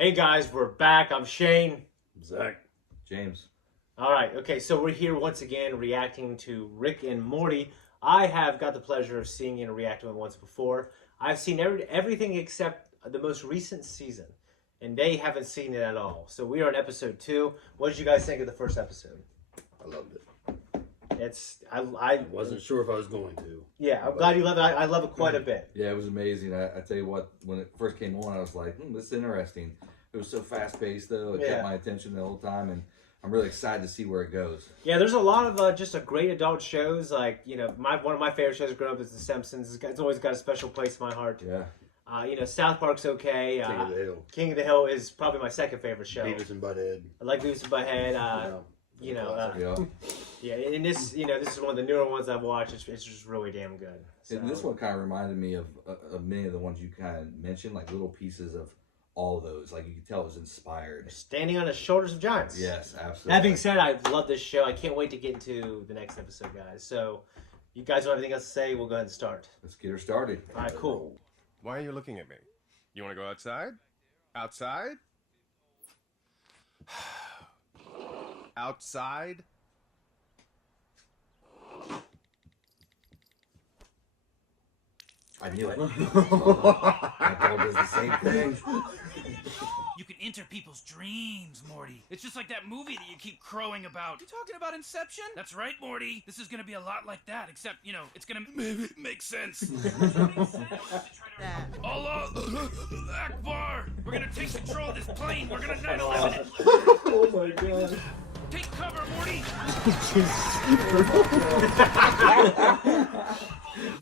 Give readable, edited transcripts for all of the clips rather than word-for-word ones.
Hey guys, we're back. I'm Shane. Zakk. James. All right, okay, so we're here once again reacting to Rick and Morty. I have got the pleasure of seeing and reacting to it once before. I've seen everything except the most recent season, and they haven't seen it at all. So we are on episode 2. What did you guys think of the first episode? I loved it. I wasn't sure if I was going to. Yeah, I'm glad you love it. I love it quite a bit. Yeah, it was amazing. I tell you what, when it first came on, I was like, this is interesting. It was so fast-paced, though. It kept my attention the whole time, and I'm really excited to see where it goes. Yeah, there's a lot of just a great adult shows. Like, you know, one of my favorite shows growing up is The Simpsons. It's always got a special place in my heart. Yeah. You know, South Park's okay. King of the Hill. King of the Hill is probably my second favorite show. Beavis and Butthead. I like Beavis and Butthead. You know, yeah, and this, you know, this is one of the newer ones I've watched. It's just really damn good. So. And this one kind of reminded me of many of the ones you kind of mentioned, like little pieces of all of those. Like you could tell it was inspired. Standing on the shoulders of giants. Yes, absolutely. That being said, I love this show. I can't wait to get into the next episode, guys. So, you guys don't have anything else to say? We'll go ahead and start. Let's get her started. All right, cool. Why are you looking at me? You want to go outside? Outside? Outside? I knew it. My dog does the same thing. You can enter people's dreams, Morty. It's just like that movie that you keep crowing about. You talking about Inception? That's right, Morty. This is gonna be a lot like that, except, you know, it's gonna maybe make sense. Allah Akbar! We're gonna take control of this plane. We're gonna 9/11 it. Oh my god. Take cover, Morty!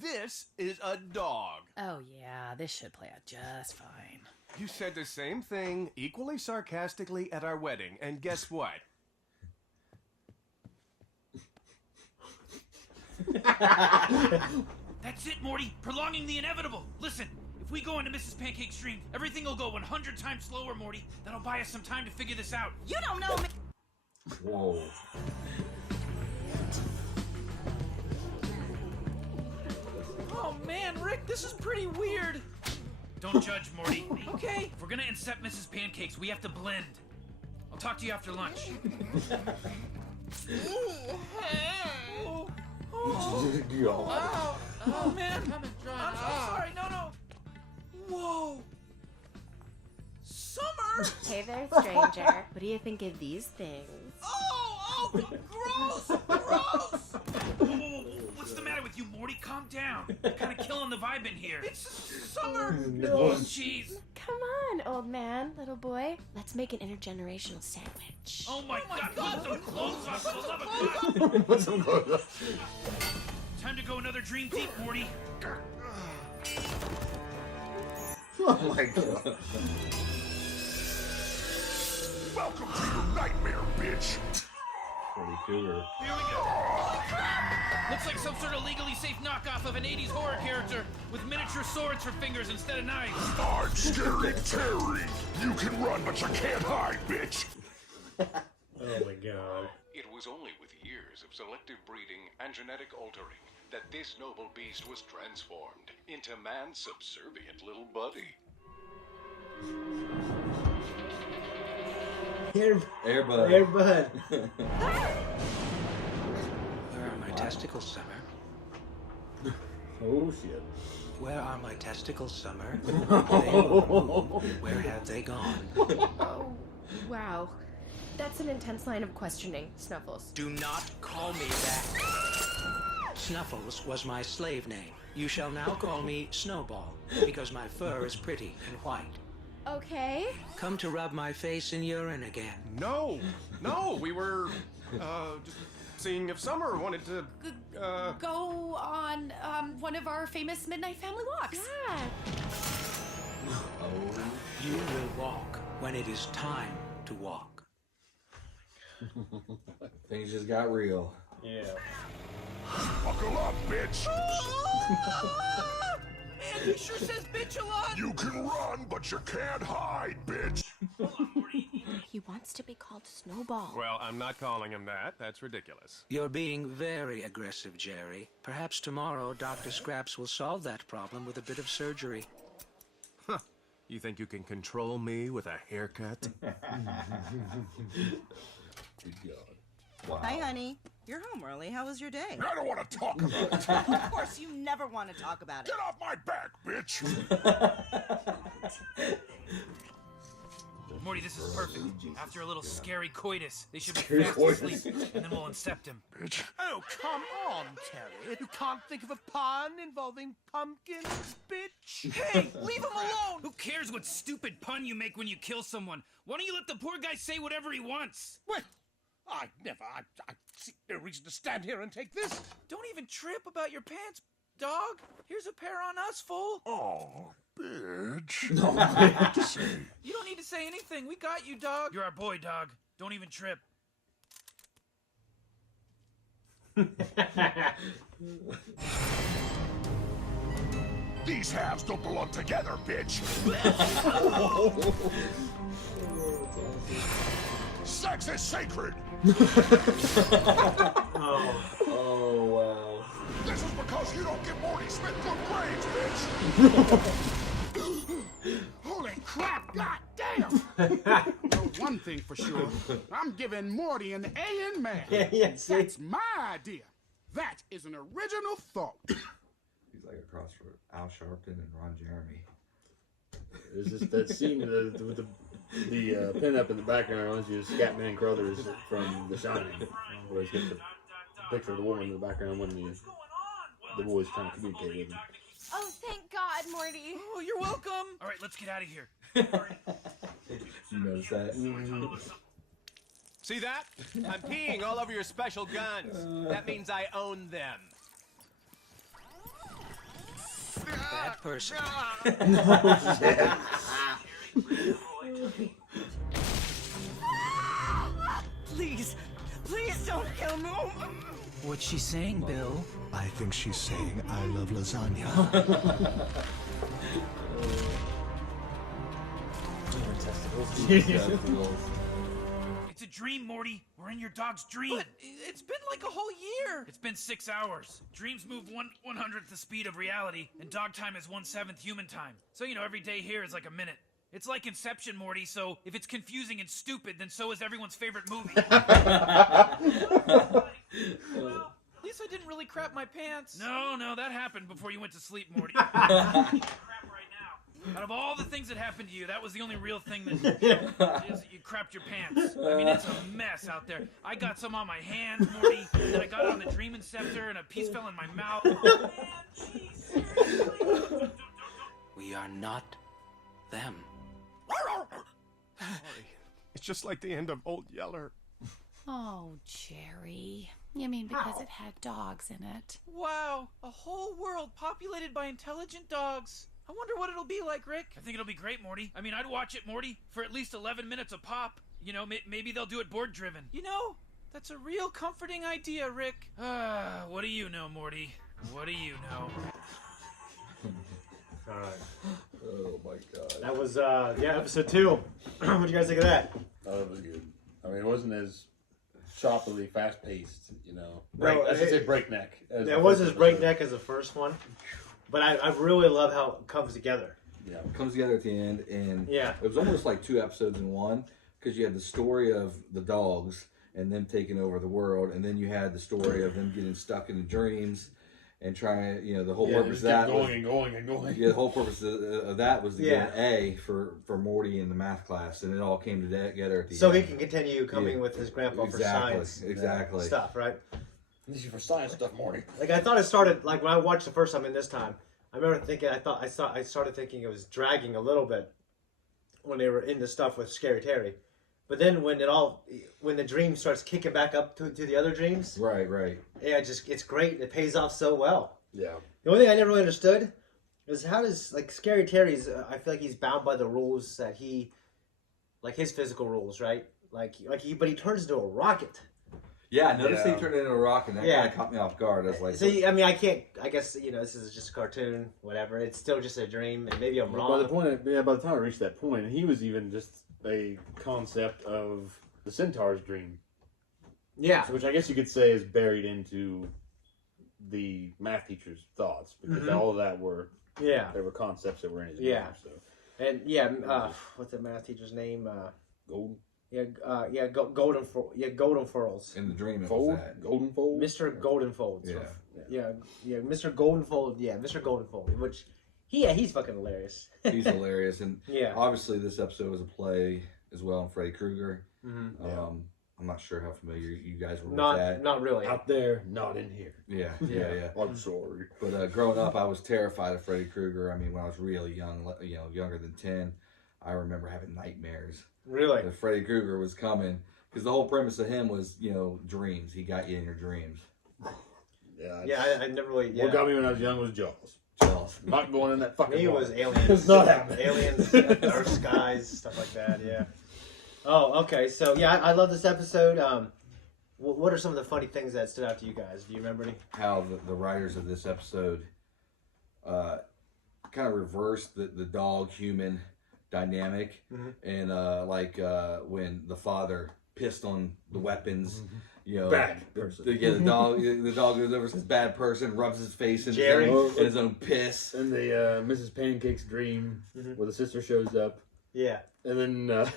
This is a dog. Oh yeah, this should play out just fine. You said the same thing, equally sarcastically, at our wedding, and guess what? That's it, Morty. Prolonging the inevitable. Listen, if we go into Mrs. Pancake's dream, everything will go 100 times slower, Morty. That'll buy us some time to figure this out. You don't know me. Whoa. Oh man, Rick, this is pretty weird. Don't judge, Morty. Okay. If we're gonna incept Mrs. Pancakes, we have to blend. I'll talk to you after lunch. Oh man, I'm so sorry. No. Whoa. Summer. Hey there, stranger. What do you think of these things? Oh, gross. Whoa. What's the matter with you, Morty? Calm down. You're kind of killing the vibe in here. It's summer. Oh, jeez. Come on, old man, little boy. Let's make an intergenerational sandwich. Oh my God. Put some clothes on for the love of God. Put some clothes on. Time to go another dream deep, Morty. Oh my god. Welcome to your nightmare, bitch! Pretty cougar. Here we go. Looks like some sort of legally safe knockoff of an 80s horror character with miniature swords for fingers instead of knives. I'm Scary Terry! You can run, but you can't hide, bitch! Oh my god. It was only with years of selective breeding and genetic altering that this noble beast was transformed into man's subservient little buddy. Airbud. Airbud. Where are my testicles, Summer? Oh shit. Where are my testicles, Summer? Where have they gone? Oh, wow. That's an intense line of questioning, Snuffles. Do not call me that. Snuffles was my slave name. You shall now call me Snowball, because my fur is pretty and white. Okay. Come to rub my face in urine again. No, we were, just seeing if Summer wanted to, Go on one of our famous midnight family walks. Yeah. You will walk when it is time to walk. Things just got real. Yeah. Buckle up, bitch! Man, he sure says bitch a lot. You can run, but you can't hide, bitch! He wants to be called Snowball. well, I'm not calling him that. That's ridiculous. You're being very aggressive, Jerry. Perhaps tomorrow Dr. Scraps will solve that problem with a bit of surgery. You think you can control me with a haircut? Good God. Wow. Hi, honey. You're home early. How was your day? I don't want to talk about it. Of course, you never want to talk about it. Get off my back, bitch. Morty, this is perfect. After a little scary coitus, they should be Scary fast coitus. asleep, and then we'll incept him. Bitch. Oh, come on, Terry. You can't think of a pun involving pumpkins, bitch? Hey, leave him alone! Who cares what stupid pun you make when you kill someone? Why don't you let the poor guy say whatever he wants? What? I see no reason to stand here and take this. Don't even trip about your pants, dog. Here's a pair on us, fool. Oh, bitch. You don't need to say anything. We got you, dog. You're our boy, dog. Don't even trip. These halves don't belong together, bitch. Sex is sacred. Oh, wow. This is because you don't give Morty Smith good grades, bitch. Holy crap, god damn! Well, one thing for sure, I'm giving Morty an A in math. Yes. That's my idea. That is an original thought. He's like a cross for Al Sharpton and Ron Jeremy. There's just that scene with the pin-up in the background is Scatman Crothers from The Shining, where he's got the picture of the woman in the background when the boy's trying to communicate with him. Oh, thank God, Morty. Oh, you're welcome. All right, let's get out of here. You notice that? See that? I'm peeing all over your special guns. That means I own them. Bad person. Please, please don't kill me. What's she saying, Bill? I think she's saying I love lasagna. It's a dream, Morty. We're in your dog's dream. But it's been like a whole year. It's been 6 hours. Dreams move 1/100th the speed of reality, and dog time is 1/7 human time. So, every day here is like a minute. It's like Inception, Morty, so if it's confusing and stupid, then so is everyone's favorite movie. Well, at least I didn't really crap my pants. No, that happened before you went to sleep, Morty. Crap right now. Out of all the things that happened to you, that was the only real thing that is that you crapped your pants. I mean, it's a mess out there. I got some on my hands, Morty, and then I got it on the Dream Inceptor, and a piece fell in my mouth. Man, jeez. We are not them. It's just like the end of Old Yeller. Oh, Jerry. You mean because it had dogs in it? Wow, a whole world populated by intelligent dogs. I wonder what it'll be like, Rick. I think it'll be great, Morty. I mean, I'd watch it, Morty, for at least 11 minutes a pop. Maybe they'll do it board-driven. That's a real comforting idea, Rick. What do you know, Morty? What do you know? All right. Oh my God. That was episode 2. What'd you guys think of that? Oh, it was good. I mean, it wasn't as choppily, fast-paced, No, I should say breakneck. It wasn't as breakneck as the first one, but I really love how it comes together. Yeah, it comes together at the end, and Yeah. it was almost like 2 episodes in one, because you had the story of the dogs and them taking over the world, and then you had the story of them getting stuck in the dreams and trying, the whole purpose of that going and going and going. Yeah, the whole purpose of that was to get an A for Morty in the math class, and it all came together at the So end. he can continue coming with his grandpa for science stuff, right? This is for science stuff, Morty. Like, I thought it started, like, when I watched the first time and this time, I remember thinking, I started thinking it was dragging a little bit when they were in the stuff with Scary Terry. But then when the dream starts kicking back up to the other dreams. Right. Yeah, it's great. It pays off so well. Yeah. The only thing I never really understood is how does, like, Scary Terry's, I feel like he's bound by the rules that like his physical rules, right? But he turns into a rocket. Yeah, I noticed he turned into a rocket, and that kind of caught me off guard. I was like, see, I mean, I guess, this is just a cartoon, whatever. It's still just a dream, and maybe I'm wrong. By the time I reached that point, he was even just a concept of the Centaur's dream. Yeah. Which I guess you could say is buried into the math teacher's thoughts, because all of that there were concepts that were in his mind. So And what's the math teacher's name? Golden. Golden Furls. In the dream, it Fold? was that. Golden Fold? Mr. Goldenfold. Yeah. Mr. Goldenfold. Yeah, Mr. Goldenfold. Which, he's fucking hilarious. He's hilarious, and yeah, obviously this episode was a play as well on Freddy Krueger. Mm-hmm. I'm not sure how familiar you guys were with that. Not really. Out there, not in here. Yeah. I'm sorry. But growing up, I was terrified of Freddy Krueger. I mean, when I was really young, younger than 10, I remember having nightmares. Really? That Freddy Krueger was coming. Because the whole premise of him was, dreams. He got you in your dreams. Yeah, I never really... What got me when I was young was Jaws. Not going in that fucking Maybe it was water. aliens. It's not happening. Aliens, Earth skies, stuff like that, yeah. Oh, okay. So, I love this episode. What are some of the funny things that stood out to you guys? Do you remember any? How the writers of this episode kind of reversed the dog-human dynamic. Mm-hmm. And when the father pissed on the weapons, bad person. The dog goes over, says bad person, rubs his face in his own piss. And the Mrs. Pancake's dream, where the sister shows up. Yeah. And then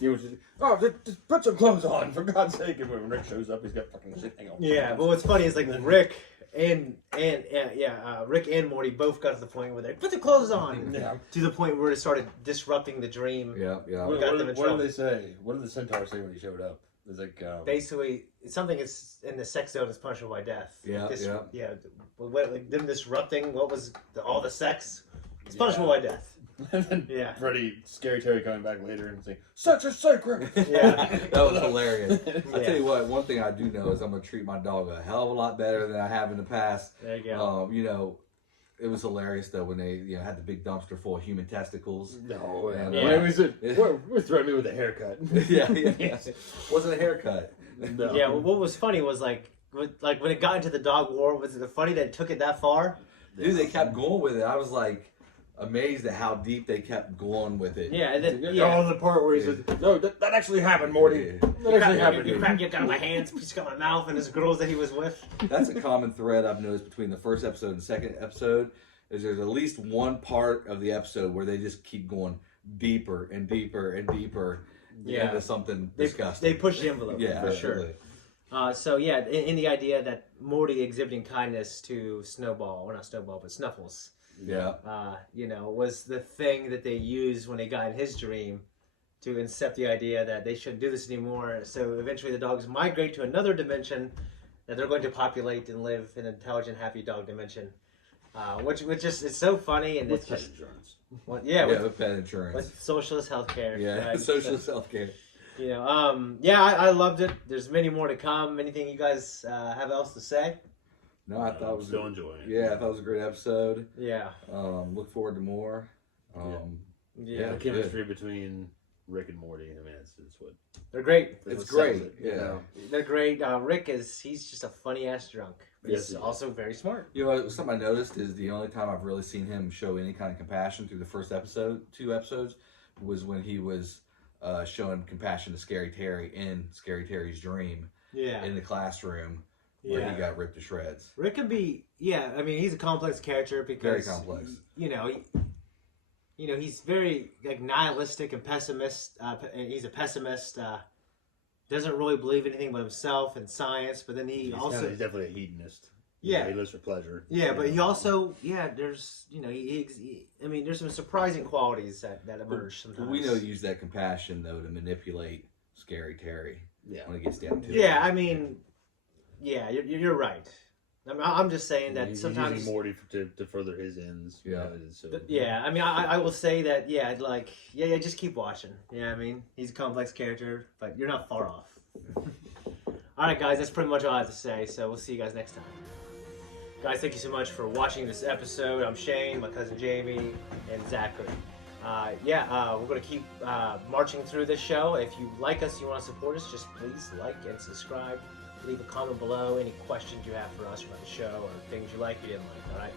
he was just put some clothes on, for God's sake. And when Rick shows up, he's got fucking shit hanging on. Yeah, but what's funny is like Rick and Rick and Morty both got to the point where they put the clothes on. Yeah. To the point where it started disrupting the dream. Yeah. What did they say? What did the centaur say when he showed up? It's like basically something is in the sex zone is punishable by death. Yeah. Them disrupting what was all the sex. It's punishable by death. And then Yeah. Freddy, Scary Terry coming back later and saying, "Sex is sacred." Yeah. That was hilarious. I tell you what, one thing I do know is I'm gonna treat my dog a hell of a lot better than I have in the past. There you go. It was hilarious though when they had the big dumpster full of human testicles. No, And, we're threatening me with a haircut. yeah. Wasn't a haircut. No. Yeah. Well, what was funny was like when it got into the dog war. Was it funny that it took it that far? Dude, they kept going with it. I was like amazed at how deep they kept going with it. Yeah. And then, Oh, the part where he said, "No, that actually happened, Morty. That actually happened." You crack, you got my hands, you got my mouth, and his girls that he was with. That's a common thread I've noticed between the first episode and second episode. Is there's at least one part of the episode where they just keep going deeper and deeper and deeper into something disgusting. They push the envelope, for sure. In the idea that Morty exhibiting kindness to Snuffles. Yeah. Was the thing that they used when they got in his dream to incept the idea that they shouldn't do this anymore. So eventually the dogs migrate to another dimension that they're going to populate and live in an intelligent, happy dog dimension. Which just it's so funny and it's With just pet insurance. With pet insurance. With socialist healthcare. Yeah, right? socialist healthcare. I loved it. There's many more to come. Anything you guys have else to say? No, I thought it was still enjoying it. Yeah, I thought it was a great episode. Yeah. Look forward to more. The chemistry between Rick and Morty. I mean, it's what they're great. It's great. They're great. Rick he's just a funny ass drunk. But Yes, he's also very smart. Something I noticed is the only time I've really seen him show any kind of compassion through the first two episodes, was when he was showing compassion to Scary Terry in Scary Terry's dream. Yeah. In the classroom where he got ripped to shreds. Rick can be, I mean, he's a complex character because very complex. He's very nihilistic and pessimist. He's a pessimist. Doesn't really believe anything but himself and science. But then he's definitely a hedonist. Yeah, he lives for pleasure. Yeah, but he also there's there's some surprising qualities that emerge sometimes. We know he used that compassion though to manipulate Scary Terry. Yeah, when it gets down to it. Yeah, I mean, you're right. I'm just saying that he's sometimes using Morty to further his ends. Yeah. I mean, I will say that. Just keep watching. Yeah, I mean, he's a complex character, but you're not far off. All right, guys, that's pretty much all I have to say. So we'll see you guys next time. Guys, thank you so much for watching this episode. I'm Shane, my cousin Jamie, and Zachary. We're going to keep marching through this show. If you like us, you want to support us, just please like and subscribe. Leave a comment below any questions you have for us about the show or things you like, you didn't like, all right?